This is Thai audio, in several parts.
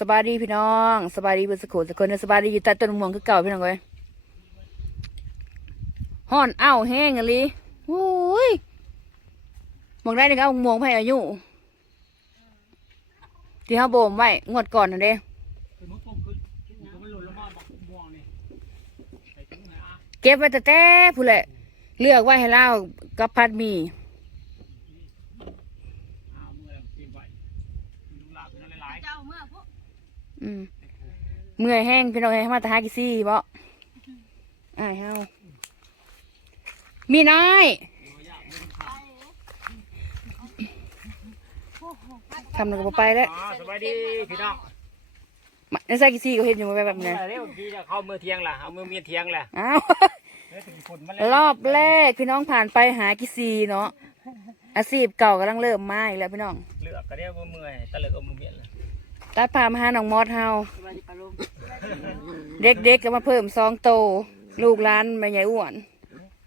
สบายดีพี่น้องสบายดีเบนสกุลสกุลสบายดีอยู่ใต้ต้นมะม่วงคือเก่าพี่น้องเอ้ยห่อนอ้าวแห้งอะลีโอ้ยมองได้นี่ก็เอามะม่วงให้อายุที่เขาโบมไว้งวดก่อนนั่นเด้คืองเก็บไว้แต่แต่ผู้แหละ เลือกไว้ให้เล่ากับพัดมี อ้าวเมื่อกินไว้ดูหลาบเป็นอะไรหลาย เจ้าเมื่อพวก อืมเมื่อยแห้งพี่น้องเอ้ยมาแต่หากิซี่บ่อ้ายเฮามีน้อยทำหนึ่งก็บ่ไปแล้วอ๋อสบายดีพี่น้องมาในใส่กิซี่ก็เห็นอยู่แบบเมื่นี้อเร็วพี่จะเข้าเมื่อเที่ยงล่ะเอาเมื่อเมียเที่ยงล่ะอ้าวเฮ้ยถึงฝนมาแล้วรอบแรกพี่น้องผ่านไปหากิซีเนาะอาชีพเก่ากำลังเริ่มมาอีกแล้วพี่น้องเลือกก็เรียกว่าเมื่อยตะเลิกเอามือเมียนเลย ตัดพามาหาน้องมอดเฮาเด็กๆก็มาเพิ่มซองโต ลูกร้านแม่ใหญ่อ้วน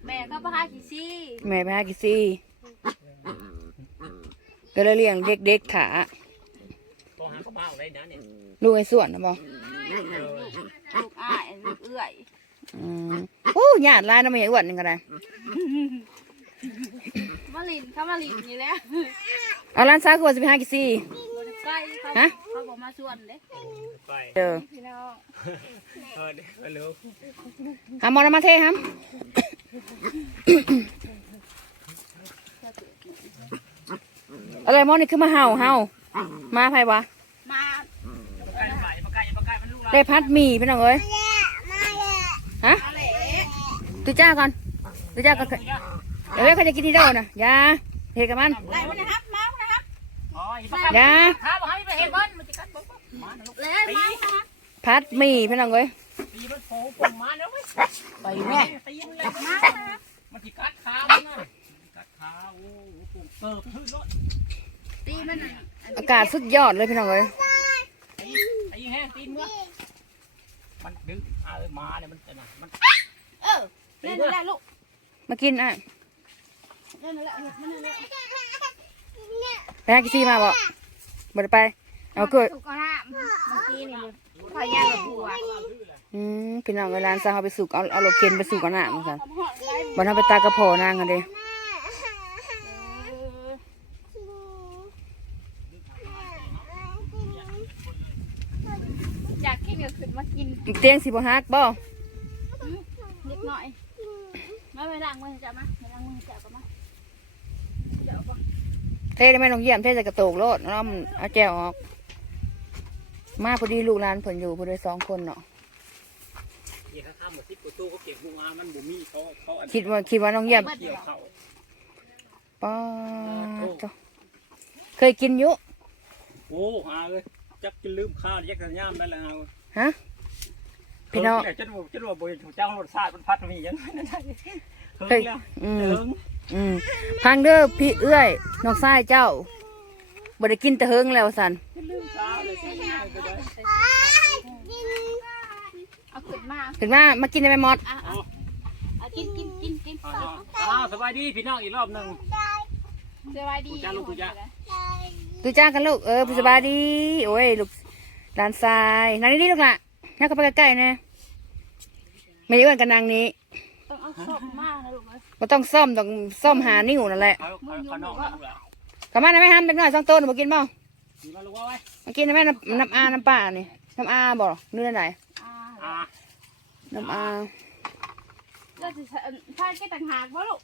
แม่ก็ประหาขี้ซี่แม่ไปหากิซี่ ก็เลยเลี้ยงเด็กๆถาต้องหาข้าวเปล่าได้นะเนี่ยลูกไอ้ส่วนนะบอลูกอ้ายลูกเอื้อยอืมโอ้หยาดลายน้ำแม่ใหญ่อ้วนนี่ก็ได้มาลินเขามาลินนี่แหละเอาร้านซ้ายก็ว่าจะไปหากิซี่ใกล้เขา ฮะเขาบอก มาชวนเด้ไปเออพี่น้องเออเดี๋ยวไปเร็วหามอนเอามาเทฮัมอะไรมอนนี่คือมาเห่าเห่ามาไผวะมาใกล้มาอย่ามาใกล้อย่ามาใกล้มันลูกเราได้พัดหมี่พี่น้องเอ้ยฮะอะไรตุจ้าก่อนตุจ้าก่อนเดี๋ยวเขาจะกินที่เด้อนะอยาเฮ็ดกับมันไล่มานะครับมานะครับอ๋ออย่า เลยมานะครับพัดหมี่พี่น้องเอ้ยตีมันโผล่ปุ่มมาแล้วเว้ยไปแม่ตีมันเลยมานะครับมันจิกัดขามันนะกัดขาโอ้โหปุ่มเติบขึ้นรถตีมันน่ะอากาศสุดยอดเลยพี่น้องเอ้ยตีตีแห้งตีนเมื่อมันดึงเอามาเนี่ยมันจะนะมันเออเล่นนั่นแหละลูกมากินอะเล่นนั่นแหละลูกมันนั่นแหละไปหากิซี่มาบ่บ่ได้ไป เอาเกิดถูกก็ห้ามเมื่อกี้นี่พยานกับผัวอืมพี่น้องเวลาซาเขาไปสู่เอาเอารถเข็นไปสู่กันน่ะมันซั่นทำหอดไล่บ่ทำไปตากระโพนางกันเด้อยากกินก็ขึ้นมากินเตียงสิบ่ฮักบ่นิดหน่อยมาไปล้างมือจับมาไปล้างมือจับกันมาเดี๋ยวก่อนเทได้ไหมน้องเยี่ยมเทใส่กระโตกโลดแล้วมันเอาแก้วออก มาพอดีลูกหลานเพิ่นอยู่พอดีสองคนเนาะเกี่ยวข้ามหมดที่ประตูเขาเก็บงูอามันบ่มีเขาเขาอันคิดว่าคิดว่าน้องเยี่ยมเกี่ยวเขาป้าดเจ้าเคยกินอยู่โอ้หาเลยจักจะลืมข้าวยักษ์ย่ามได้แล้วฮะพี่น้องจนว่าจนว่าบ่เห็นเจ้ารสชาติมันพัดมียังไม่ได้เฮิงแล้วอืมเฮิงอืมพังเด้อพี่เอื้อยน้องชายเจ้า บ่ได้กินแต่เฮิงแล้วสันลืมข้าวเลยใช่ไหมก็ได้เอาขึ้นมาถึงมามากินได้ไหมมอดอะอะเอากินกินกินกินอ้าวสบายดีพี่น้องอีกรอบหนึ่งสบายดีกูจ้าลูกกูจ้า ดูจ้ากันลูก เออผู้สบายดี โอ้ยลูกหลานชายนางนี่ลูกละนั่งเข้าไปใกล้ๆนะไม่ได้อ้วนกับนางนี้ต้องเอาศพมากนะลูกเอ้ย บ่ต้องซ่อมต้องซ่อมหานิ้วนั่นแหละ เขาเขาเขานอกนั่งแล้ว กลับมาได้ไหมฮัมเป็นหน่อยสองตัวหนูบ่กินบ่มีมาลูกว่าไว้มากินได้ไหมน้ำน้ำอาน้ำป่านี่น้ำอาบ่หรือไหนอ่าอ่าน้ำอาแล้วจะพาแกต่างหากบ่ลูก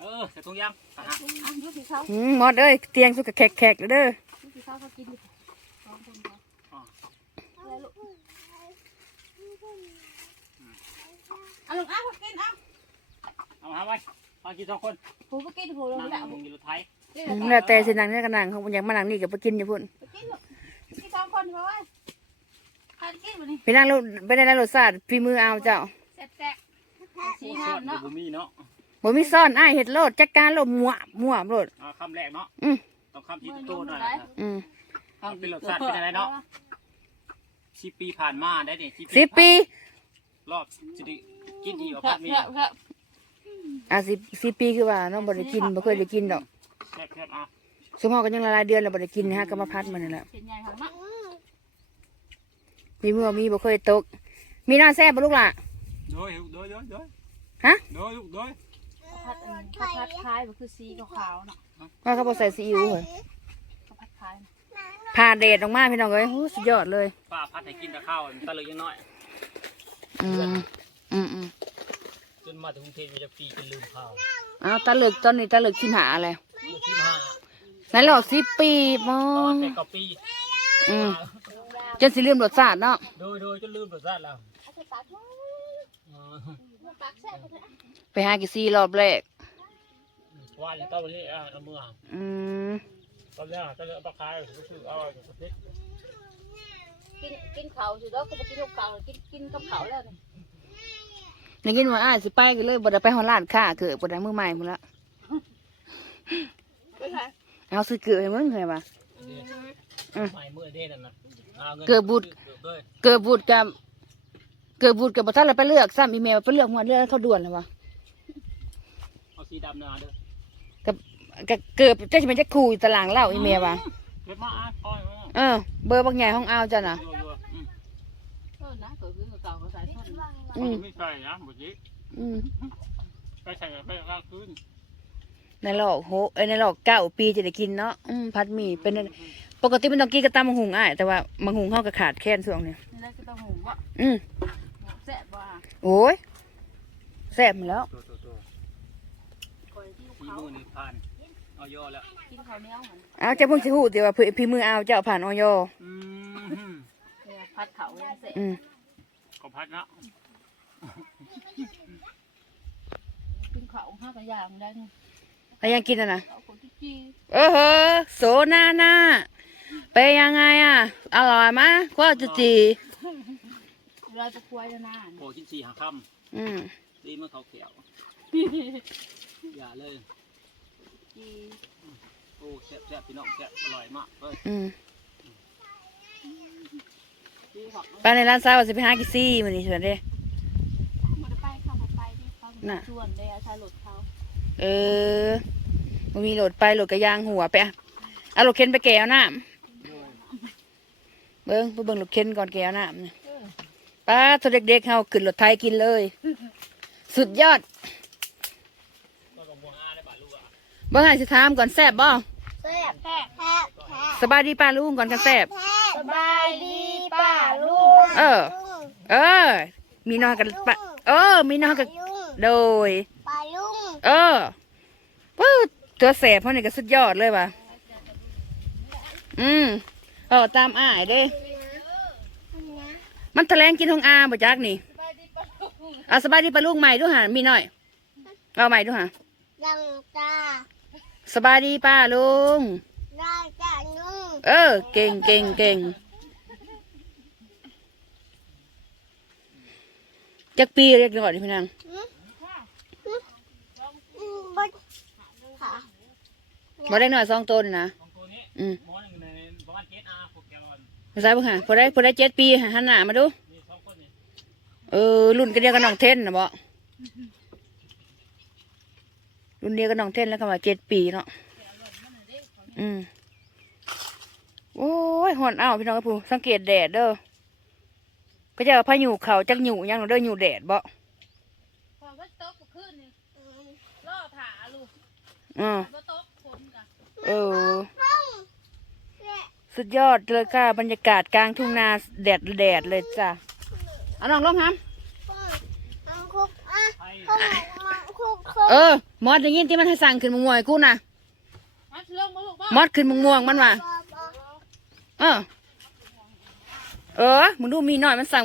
เออใส่ถุงยางอะอะดูสิเขาหืมมอดเอ้ยเตียงสุกแขกแขกๆเด้อดูสิเขาเขากินดิสองคนเขาอะไรลูกเอาลูกอะเขากินเอาเอามาไว้มากินสองคนผูไปกินผูลงนั่งแล้วมึงอยู่รถไทยอืม แล้วแต่สินางนี่ก็นางเขาอยากมานั่งนี่ก็ไปกินอยู่พุ่นไปกินลูกกินสองคนเขาไว้ใครกินบ่นี่ไปนั่งรถไปได้รสชาติฝีมือเอาเจ้าแซ่บๆสีงามเนาะบ่มีเนาะบ่มีซ่อนอ้ายเฮ็ดโลดจัดการโลดมั่วมั่วโลดอ่าคำแรกเนาะอืมต้องคำที่โตหน่อยอืมมันเป็นรสชาติเป็นอะไรเนาะสิบปีผ่านมาได้เนี่ยสิบปี รอบจะได้กินดีกว่าครัพับดมีครับครับอะสิบสิบปีคือว่าน้องบ่ได้กินบ่เคยได้กินดอก แซ่บๆอะสมมติก็ยังละลายเดือนแล้วบ่ได้กินนะฮะก็มาพัดมันนี่แหละเป็นใหญ่ของเนาะมีมือมีบ่เคยตก มีน้าแซ่บบ่ลูกล่ะโดยโดยโดยโดยฮะโดยลูกโดยพัดอันข้าวพัดคล้ายมันคือสีขาวๆเนาะว่าเขาบ่ใส่ซีอิ๊วเหรอข้าวพัดคล้ายผ่าแดดออกมาพี่น้องเอ้ยโหสุดยอดเลยป้าพัดให้กินแต่ข้าวตะลึกยังน้อยอืมอืมอืม จนมาถึงกรุงเทพมันจะปีจนลืมข้าวเอาตะลึกตอนนี้ตะลึกสิหาอะไรลูกที่ห้าไหนหลอกสิปีมอตอนงแต่กว่าปีอืมจนสิลืมรสชาติเนาะโดยโดยจนลืมรสชาติแล้วเอาใส่ปากลูกอ๋อปากแซ่บเลยไปหากิซี่รอบแรกว่าอย่างเต้าวันนี้อะเอามืออืมตอนแรกก็เลยเอาปลาคายรู้สึกเอาอย่างสเพ็ดกินกินเขาสิแล้วก็มากินลูกเขากินกินกับเขาแล้วนี่ ได้ยินว่าอ้ายสิไปกันเลยบ่ได้ไปฮอดร้านค้าเกิดบ่ได้มือใหม่พุ่นละไปไหนเอาซื้อเกิดให้มึงเคยป่ะใหม่มือเด่นนั่นนะอางินเกิดบุญเกิดด้วยเกิดบุตรกับเกิดบุตรกับบ่ทันแล้วไปเลือกซ้ำอีเมลไปเลือกหัวเลือกแล้วเขาด่วนแล้ววะเอาสีดำนาเด้อก็เกิดจะสิเป็นจะคู่อยู่ตารางเล่าอีเมลว่ะเก็บมาอะคอยมาเออเบอร์บางใหญ่ห้องเอาจ้ะน่ะ ดูดูอืม เออนะตัวคือเก่าเขาใส่ส้น อืมไม่ใส่นะบุตรนี้อืมไปใส่ไปกลางคืนในหลอกโหเอ้ยในหลอกเก้าปีจะได้กินเนาะอืมพัดหมี่เป็นอันปกติมันต้องกินกับตำมังหุงอ้ายแต่ว่ามังหุงเข้ากับขาดแค้นช่วงนี้นี่แล้วก็ต้องหุงว่าอืมแซ่บว่าโอ้ยแซ่บหมดแล้ว ตัวตัวตัวคอยที่สีเขามือนี่ผ่านเอาย่อแล้วกินข้าวเหนียวเหมือนเอาจะเพิ่งสิฮู้แต่ว่าพี่พี่มือเอาเจ้าผ่านออยอืมเนี่ยพัดเขาเนี่ยเสร็จอืมก็พัดนะ กินเขาห้ากระยางได้เนี่ยแล้วยังกินอะนะเขาคนที่จีเออเฮ้อโซนานาไปนยังไงอะ อร่อยมะกว่าจะจีเราจะควายแล้วนะโผล่กินสี่หางคอืมำตีเมื่อเขาเขียวอย่าเลยจีโอ้แซ่บแซ่บพี่น้องแซ่บอร่อยมากเลยอืมจีของไปในร้านซาวาสิไปหากิซี่มื้อนี้เถิดเด้ มันไปเข้ามาไปที่เขา น่ะ ชวนเลยอาชายหลุดเขาเออมันมีโหลดไปโหลดกระยางหัวไปอะเอาโหลดเข็นไปแก้วน้ำเบิ้งไปเบิ้งโหลดเข็นก่อนแก้วน้ำนี่ป้าตัวเด็กๆเฮาขึ้นรถไทยกินเลย สุดยอดก็กำบังอาได้บาลูกอะเบิ้งให้สิถามก่อนแซ่บบ่แซ่บแซ่บแซ่บสบายดีป้าลุงก่อนกันแซ่บสบายดีป้าลูกเออ เออ มีน้อยกันปะเออ มีน้อยกัน โดยป้าลุงเออว้าวตัวแสบเพราะนี่ก็สุดยอดเลยว่ะ อืมเออตามอ้ายเด้มันแถลงกินของอาบ่จักนี่เอาสบายดีปะลูกใหม่ด้วยหะมีหน่อย เอาใหม่ด้วยหะยังตาสบายดีป้าลุงได้จ้าลุงเออ เก่งเก่งเก่งจักปีเรียกก่อนดิพี่นาง บ่ค่ะบ่ได้หน่อยสองต้นนะของตัวนี้อืมหมอหนึ่งในประมาณเจ็ดอาหกแกลลอนภาษาบุค่ะพอได้พอได้เจ็ดปีหันหน้ามาดู มีสองคนนี่เออ รุ่นกันเดียวกับน้องเทนนะบ่รุ่นเดียวกับน้องเทนแล้วก็มาเจ็ดปีเนาะอืมโอ้ยหอนอ้าวพี่น้องครับผู้สังเกตแดดเด้อก็จะพายุเขาจักหยูหยังเด้อหยูแดดบ่ พอก็ตกขึ้นนี่ล่อถาลูก อ่าก็ตกฝนกันเออ สุดยอดเลยค่ะ บรรยากาศกลางทุ่งนาแดดแดดเลยจ้ะเอาน้องลงครับมังคุกอะไอ้มังคุกเออ มอดอย่างงี้ที่มันให้สั่งขึ้นมงม่วงให้กูน่ะมาเชื่อมมาลูกบ้ามอดขึ้นมงม่วงมันว่ะเออ เออ มึงดูมีหน่อยมันสั่ง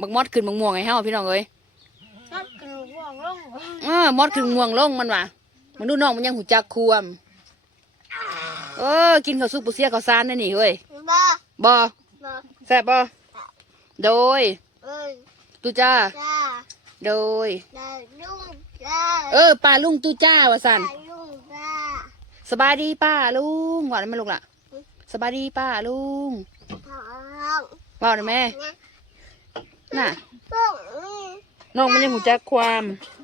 บักมอดขึ้นบักม่วงไงเฮาพี่น้องเอ้ยมัดกระห่วงลงเออมอดขึ้นบักม่วงลงมันว่ะ มึงดูน้องมันยังหูจักควมเออกินข้าวซุปปุเสียข้าวซานได้นี่เว้ยบ้าบอบ้าแซ่บบ่โดยเอ้ยตุจ้า จ้าโดย ได้ลุงจ้าเออป้าลุงตุจ้าว่าสันได้ลุงจ้าสบายดีป้าลุงว่าได้ไหมลูกล่ะสบายดีป้าลุงทองว่าได้ไหมน่ะต้องน้องมันยังหูจักความต้อง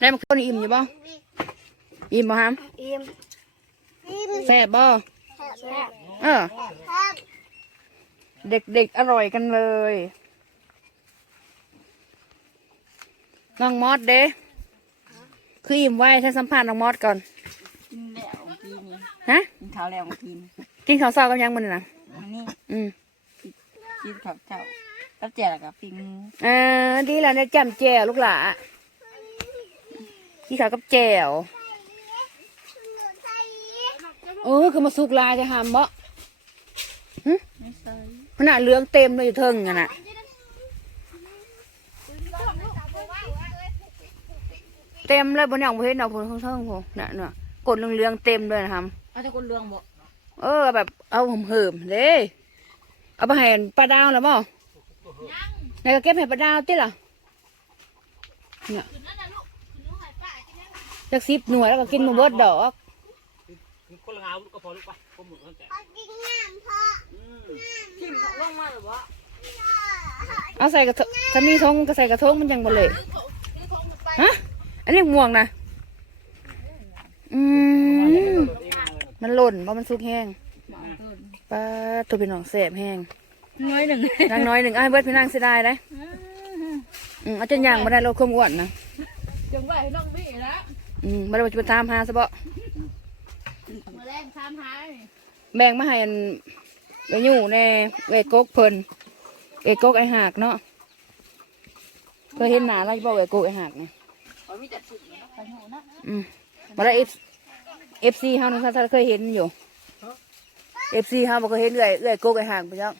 ได้มาคนอิ่มอยู่บ่อิ่มบ่ฮัมอิ่มอิ่มแซ่บบ่แซ่บเออแซ่บเด็กๆอร่อยกันเลยน้องมอสเด้คืออิ่มไว้ถ้าสัมภาษณ์น้องมอสก่อนกินแล้วกินนี่ฮะกินข้าวแล้วกินกินข้าวเช้ากับยังมันนะอันนี้อืมกินข้าวเจ้าแล้วแจ่กับปิ้งเออดีแล้วเนี่ยจำแจวลูกหลา ที่ขาวกับแจวเออคือมาสุกลายจะหามบ่ไม่ใส่ขนาดเหลืองเต็มเลยอยู่เทิงกันน่ะเต็มเลยบนอย่างบ่เห็นเอาผลของเทิงพวกน่ะน่ะกดเหลืองๆเต็มเลยนะครับเอาแต่คนเรืองบ่เออแบบเอาผมเหิมๆเด้เอาไปให้ปลาดาวแล้วบ่ไหนก็เก็บให้ปลาดาวติล่ะเนี่ย จักสิบหน่วยแล้วก็กินมาเบิดดอกคือคนละงาลูกก็พอลูกไปผมหมดตั้งแต่อืมกินลงมาหรือบ่เอาใส่กระทงถ้ามีทงก็ใส่กระทงมันยังบ่เละฮะอันนี้ม่วงนะอืมตัวเองเลยมันหล่นเพราะมันสุกแห้งหมาต้นป้าตัวพี่น้องแสบแห้งน้อยหนึ่งนางน้อยหนึ่งเอาให้เบิดพี่นางเสียดายได้อืมเอาจนย่างมาได้ลดความอ้วนนะ จังไหวน้องบี้แล้ว อืมมาได้มาจุดตามหาซะบ่มาแรงทำหายแบ่งมาให้อันไอ้ยู่แน่ไอ้กกเพิ่นไอ้กกไอ้หากเนาะเคยเห็นหน้าอะไรบ่ไอ้กกไอ้หากเนี่ยเขามีแต่สุดไปหนูนะอืมมาได้เอฟเอฟซีเฮานะถ้าเคยเห็นอยู่เอฟซีเฮาบ่เคยเห็นเอื่อยเอื่อยโกกไอ้ห่างไปจัง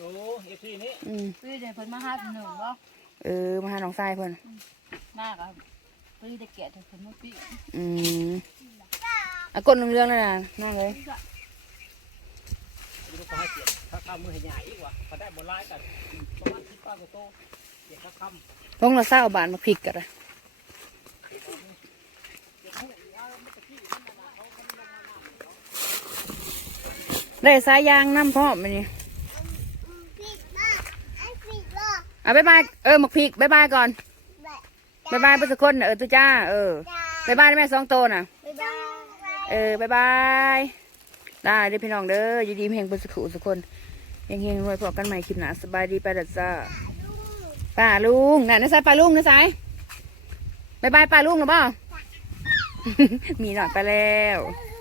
โอ้เอฟซีนี้อืมพี่เดี๋ยวเพิ่นมาหาหนึ่งบ่เออมาหาน้องทรายเพิ่นหน้ากับ พี่ได้แกะเดี๋ยวเพิ่นมาปี้อืมอะกดเรื่องๆเลยนะนั่งเลยลูกก็ให้เสียถ้าข้ามมือให้ใหญ่อีกว่าพอได้บนไล่กันประมาณสิบป้าก็โตเสียค่าคำลงละเศร้าบาทมาพริกกันเลยได้สายยางน้ำพร้อมไปนี่อะบ๊ายบาย เออหมกพริกบ๊ายบายก่อน บ๊ายบายเพื่อนทุกคนน่ะเออตุจ้า เออบ๊ายบายได้แม่สองโตวน่ะเออบ๊ายบายได้เด้อพี่น้องเด้ออยู่ดีมีแห่งบนสุขุสุกคนเฮงๆรวยพอกันใหม่คลิปหน้าสบายดีไปดัดจ้าป้าลุงน่ะนะสายป้าลุงนะสายบ๊ายบายป้าลุงหรือเปล่า มีหน่อยไปแล้วบ